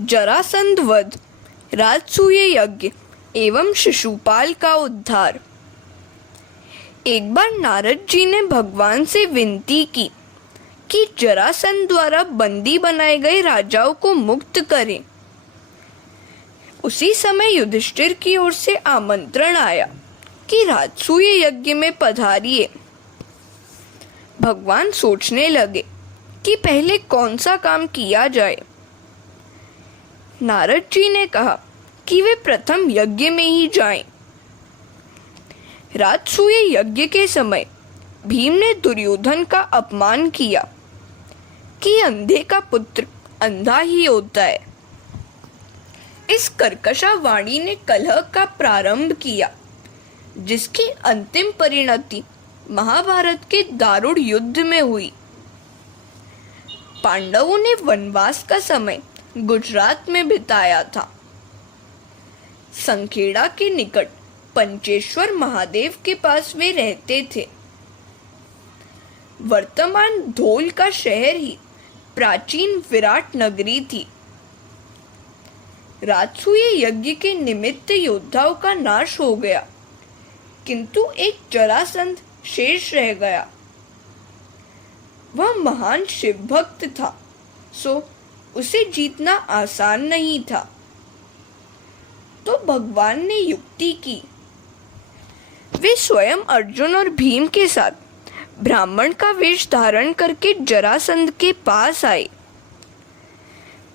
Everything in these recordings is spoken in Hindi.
जरासंध वध, राजसूय यज्ञ एवं शिशुपाल का उद्धार। एक बार नारद जी ने भगवान से विनती की कि जरासंध द्वारा बंदी बनाए गए राजाओं को मुक्त करें। उसी समय युधिष्ठिर की ओर से आमंत्रण आया कि राजसूय यज्ञ में पधारिए। भगवान सोचने लगे कि पहले कौन सा काम किया जाए। नारद जी ने कहा कि वे प्रथम यज्ञ में ही जाएं। राजसूय यज्ञ के समय भीम ने दुर्योधन का अपमान किया कि अंधे का पुत्र अंधा ही होता है। इस कर्कशा वाणी ने कलह का प्रारंभ किया, जिसकी अंतिम परिणति महाभारत के दारुण युद्ध में हुई। पांडवों ने वनवास का समय गुजरात में बिताया था। संखेड़ा के निकट पंचेश्वर महादेव के पास वे रहते थे। वर्तमान धौल का शहर ही प्राचीन विराट नगरी थी। राजसूय यज्ञ के निमित्त योद्धाओं का नाश हो गया, किंतु एक जरासंध शेष रह गया। वह महान शिव भक्त था, सो उसे जीतना आसान नहीं था। तो भगवान ने युक्ति की। वे स्वयं अर्जुन और भीम के साथ ब्राह्मण का वेश धारण करके जरासंध के पास आए।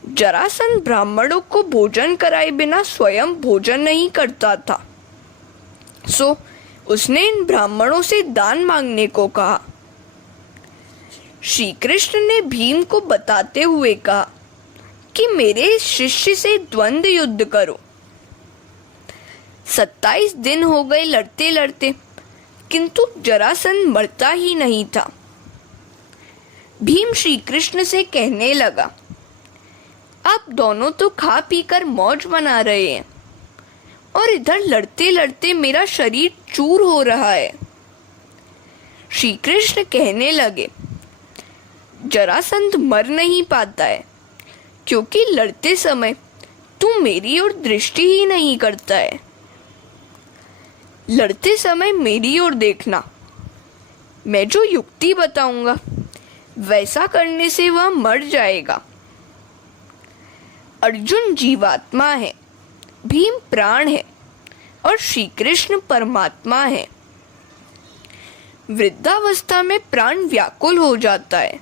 जरासंध ब्राह्मणों को भोजन कराए बिना स्वयं भोजन नहीं करता था, सो उसने इन ब्राह्मणों से दान मांगने को कहा। श्री कृष्ण ने भीम को बताते हुए कहा कि मेरे शिष्य से द्वंद्व युद्ध करो। 27 दिन हो गए लड़ते लड़ते, किंतु जरासंध मरता ही नहीं था। भीम श्री कृष्ण से कहने लगा, आप दोनों तो खा पी कर मौज मना रहे हैं और इधर लड़ते लड़ते मेरा शरीर चूर हो रहा है। श्री कृष्ण कहने लगे, जरासंध मर नहीं पाता है, क्योंकि लड़ते समय तू मेरी ओर दृष्टि ही नहीं करता है। लड़ते समय मेरी ओर देखना। मैं जो युक्ति बताऊंगा वैसा करने से वह मर जाएगा। अर्जुन जीवात्मा है, भीम प्राण है और श्री कृष्ण परमात्मा है। वृद्धावस्था में प्राण व्याकुल हो जाता है।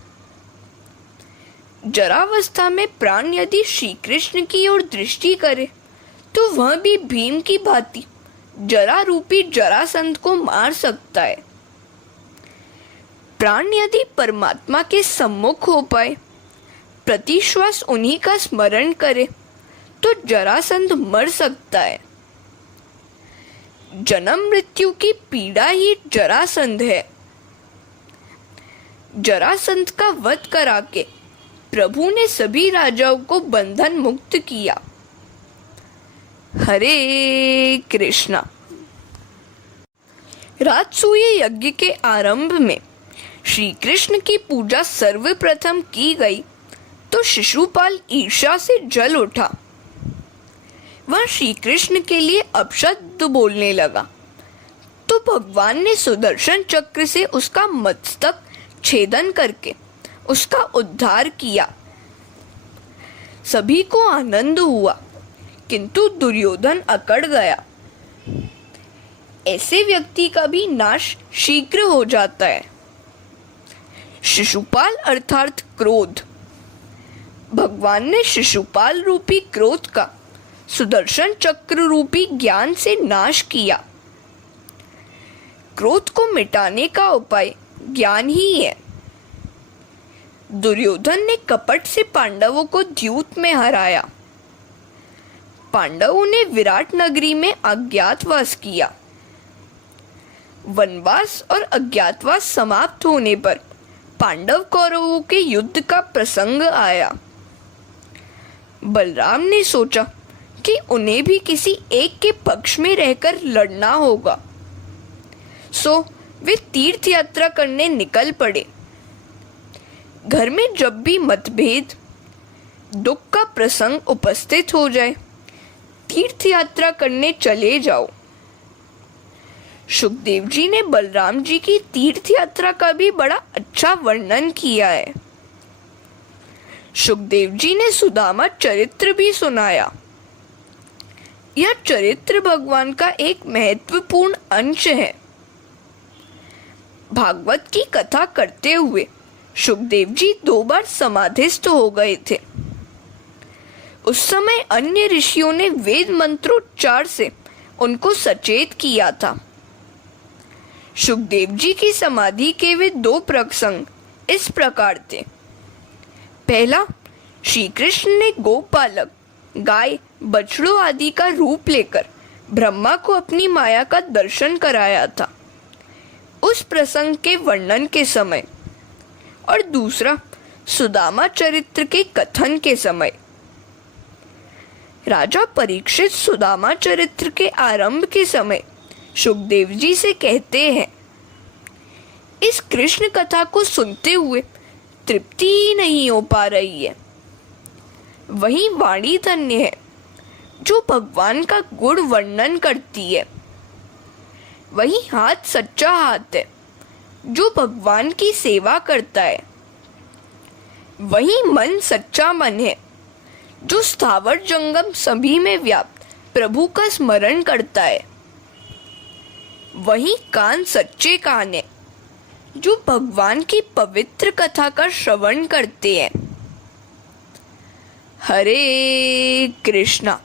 जरावस्था में प्राण यदि श्री कृष्ण की ओर दृष्टि करे तो वह भी भीम की भांति जरा रूपी जरासंध को मार सकता है। प्राण यदि परमात्मा के सम्मुख हो पाए, प्रतिश्वास उन्हीं का स्मरण करे, तो जरासंध मर सकता है। जन्म मृत्यु की पीड़ा ही जरासंध है। जरासंध का वध करा के प्रभु ने सभी राजाओं को बंधन मुक्त किया। हरे कृष्णा। राजसूय यज्ञ के आरंभ में श्री कृष्ण की पूजा सर्वप्रथम की गई तो शिशुपाल ईर्ष्या से जल उठा। वह श्री कृष्ण के लिए अपशब्द बोलने लगा, तो भगवान ने सुदर्शन चक्र से उसका मस्तक छेदन करके उसका उद्धार किया। सभी को आनंद हुआ, किंतु दुर्योधन अकड़ गया। ऐसे व्यक्ति का भी नाश शीघ्र हो जाता है। शिशुपाल अर्थात क्रोध। भगवान ने शिशुपाल रूपी क्रोध का सुदर्शन चक्र रूपी ज्ञान से नाश किया। क्रोध को मिटाने का उपाय ज्ञान ही है। दुर्योधन ने कपट से पांडवों को द्यूत में हराया। पांडवों ने विराट नगरी में अज्ञातवास किया। वनवास और अज्ञातवास समाप्त होने पर पांडव कौरवों के युद्ध का प्रसंग आया। बलराम ने सोचा कि उन्हें भी किसी एक के पक्ष में रहकर लड़ना होगा, सो वे तीर्थ यात्रा करने निकल पड़े। घर में जब भी मतभेद, दुख का प्रसंग उपस्थित हो जाए, तीर्थ यात्रा करने चले जाओ। सुखदेव जी ने बलराम जी की तीर्थ यात्रा का भी बड़ा अच्छा वर्णन किया है। सुखदेव जी ने सुदामा चरित्र भी सुनाया। यह चरित्र भगवान का एक महत्वपूर्ण अंश है। भागवत की कथा करते हुए सुखदेव जी 2 बार समाधिस्थ हो गए थे। उस समय अन्य ऋषियों ने वेद मंत्रोच्चार से उनको सचेत किया था। सुखदेव जी की समाधि के वे 2 प्रसंग इस प्रकार थे। पहला, श्री कृष्ण ने गोपालक, गाय, बछड़ों आदि का रूप लेकर ब्रह्मा को अपनी माया का दर्शन कराया था, उस प्रसंग के वर्णन के समय। और दूसरा, सुदामा चरित्र के कथन के समय। राजा परीक्षित सुदामा चरित्र के आरंभ के समय सुखदेव जी से कहते हैं, इस कृष्ण कथा को सुनते हुए तृप्ति ही नहीं हो पा रही है। वही वाणी धन्य है जो भगवान का गुण वर्णन करती है। वही हाथ सच्चा हाथ है जो भगवान की सेवा करता है। वही मन सच्चा मन है जो स्थावर जंगम सभी में व्याप्त प्रभु का स्मरण करता है। वही कान सच्चे कान है जो भगवान की पवित्र कथा का श्रवण करते हैं। हरे कृष्णा।